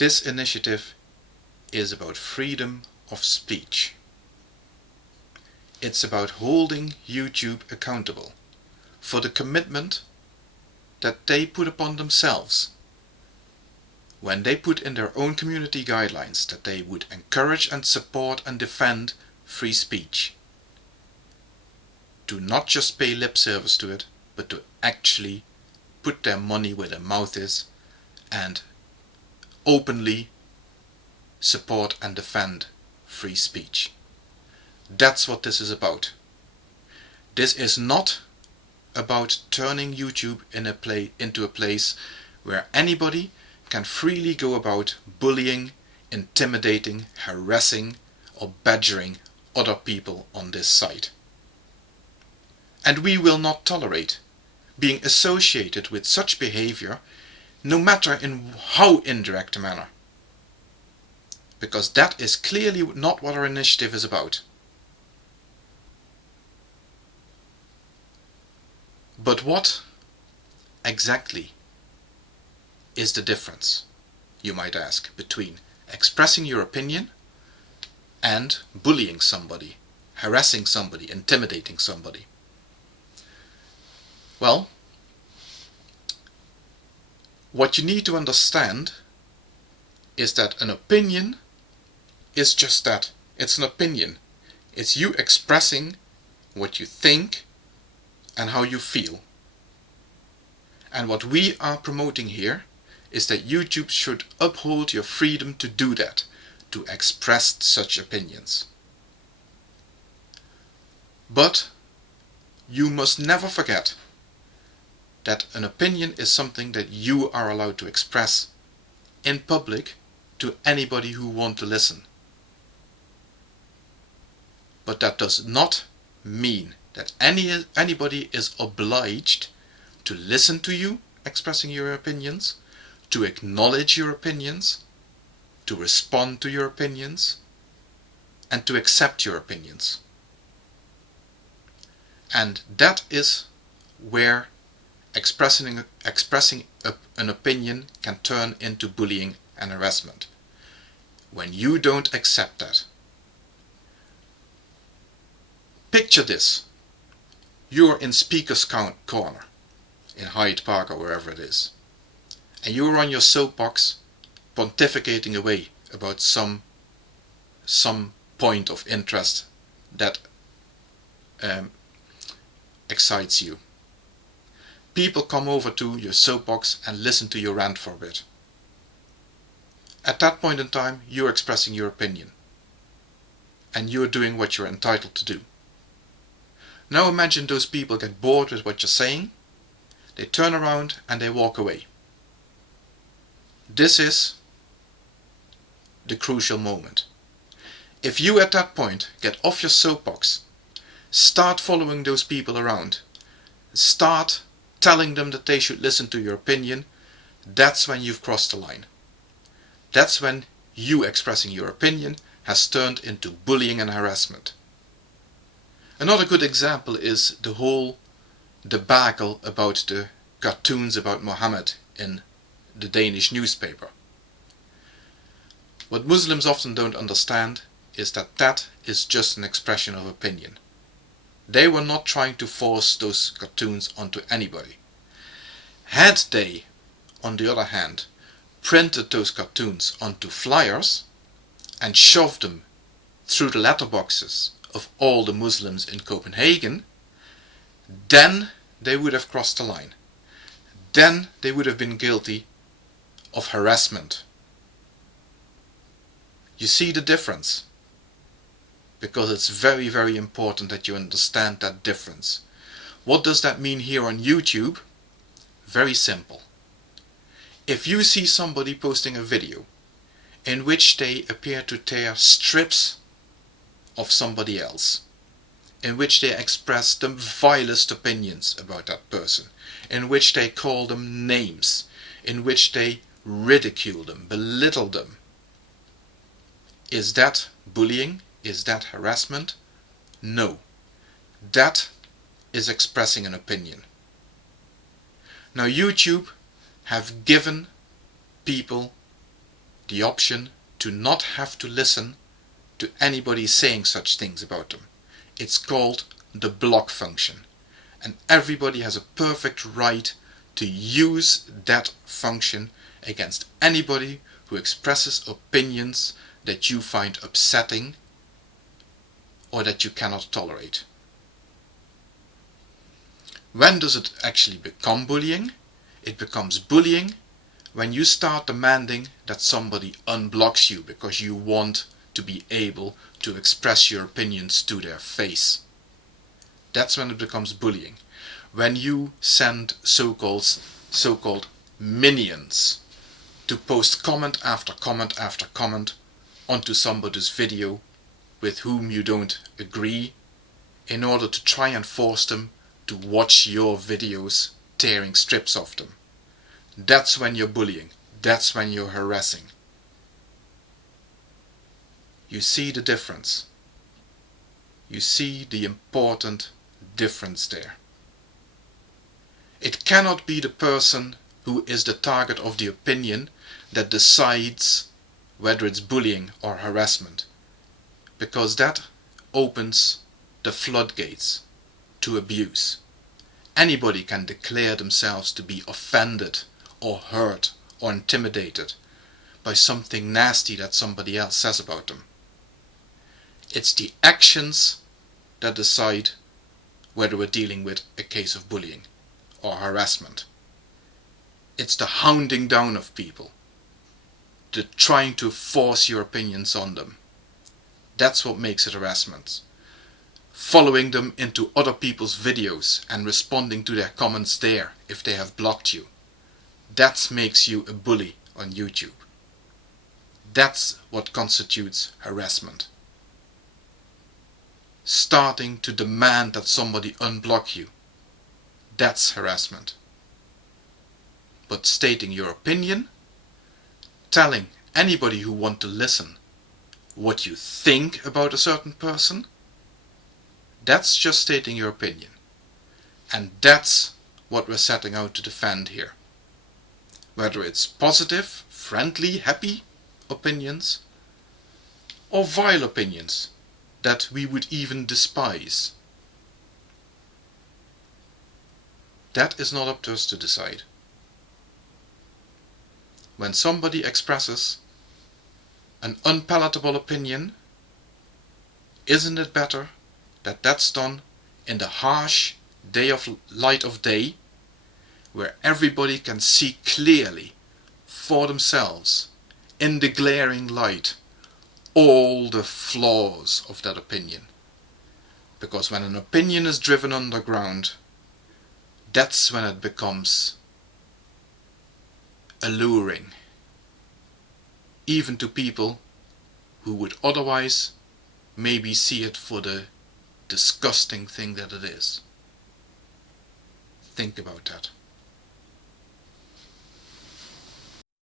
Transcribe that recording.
This initiative is about freedom of speech. It's about holding YouTube accountable for the commitment that they put upon themselves when they put in their own community guidelines that they would encourage and support and defend free speech. To not just pay lip service to it, but to actually put their money where their mouth is and openly support and defend free speech. That's what this is about. This is not about turning YouTube into a place where anybody can freely go about bullying, intimidating, harassing or badgering other people on this site. And we will not tolerate being associated with such behavior, no matter in how indirect a manner. Because that is clearly not what our initiative is about. But what exactly is the difference, you might ask, between expressing your opinion and bullying somebody, harassing somebody, intimidating somebody? Well, what you need to understand is that an opinion is just that. It's an opinion. It's you expressing what you think and how you feel. And what we are promoting here is that YouTube should uphold your freedom to do that, to express such opinions. But you must never forget that an opinion is something that you are allowed to express in public to anybody who wants to listen. But that does not mean that anybody is obliged to listen to you expressing your opinions, to acknowledge your opinions, to respond to your opinions, and to accept your opinions. And that is where expressing an opinion can turn into bullying and harassment. When you don't accept that. Picture this. You're in Speaker's Corner in Hyde Park or wherever it is, and you're on your soapbox pontificating away about some point of interest that excites you. People come over to your soapbox and listen to your rant for a bit. At that point in time, you're expressing your opinion, and you're doing what you're entitled to do. Now imagine those people get bored with what you're saying, they turn around and they walk away. This is the crucial moment. If you at that point get off your soapbox, start following those people around, start telling them that they should listen to your opinion, that's when you've crossed the line. That's when you expressing your opinion has turned into bullying and harassment. Another good example is the whole debacle about the cartoons about Muhammad in the Danish newspaper. What Muslims often don't understand is that that is just an expression of opinion. They were not trying to force those cartoons onto anybody. Had they, on the other hand, printed those cartoons onto flyers and shoved them through the letterboxes of all the Muslims in Copenhagen, then they would have crossed the line. Then they would have been guilty of harassment. You see the difference? Because it's very, very important that you understand that difference. What does that mean here on YouTube? Very simple. If you see somebody posting a video in which they appear to tear strips of somebody else, in which they express the vilest opinions about that person, in which they call them names, in which they ridicule them, belittle them, is that bullying? Is that harassment? No. That is expressing an opinion. Now YouTube have given people the option to not have to listen to anybody saying such things about them. It's called the block function. And everybody has a perfect right to use that function against anybody who expresses opinions that you find upsetting or that you cannot tolerate. When does it actually become bullying? It becomes bullying when you start demanding that somebody unblocks you because you want to be able to express your opinions to their face. That's when it becomes bullying. When you send so-called minions to post comment after comment after comment onto somebody's video with whom you don't agree in order to try and force them to watch your videos tearing strips off them. That's when you're bullying. That's when you're harassing. You see the difference. You see the important difference there. It cannot be the person who is the target of the opinion that decides whether it's bullying or harassment, because that opens the floodgates to abuse. Anybody can declare themselves to be offended or hurt or intimidated by something nasty that somebody else says about them. It's the actions that decide whether we're dealing with a case of bullying or harassment. It's the hounding down of people, the trying to force your opinions on them. That's what makes it harassment. Following them into other people's videos and responding to their comments there if they have blocked you. That makes you a bully on YouTube. That's what constitutes harassment. Starting to demand that somebody unblock you. That's harassment. But stating your opinion, telling anybody who wants to listen what you think about a certain person, that's just stating your opinion. And that's what we're setting out to defend here. Whether it's positive, friendly, happy opinions, or vile opinions that we would even despise. That is not up to us to decide. When somebody expresses an unpalatable opinion, isn't it better that that's done in the harsh light of day, where everybody can see clearly for themselves, in the glaring light, all the flaws of that opinion? Because when an opinion is driven underground, that's when it becomes alluring, even to people who would otherwise maybe see it for the disgusting thing that it is. Think about that.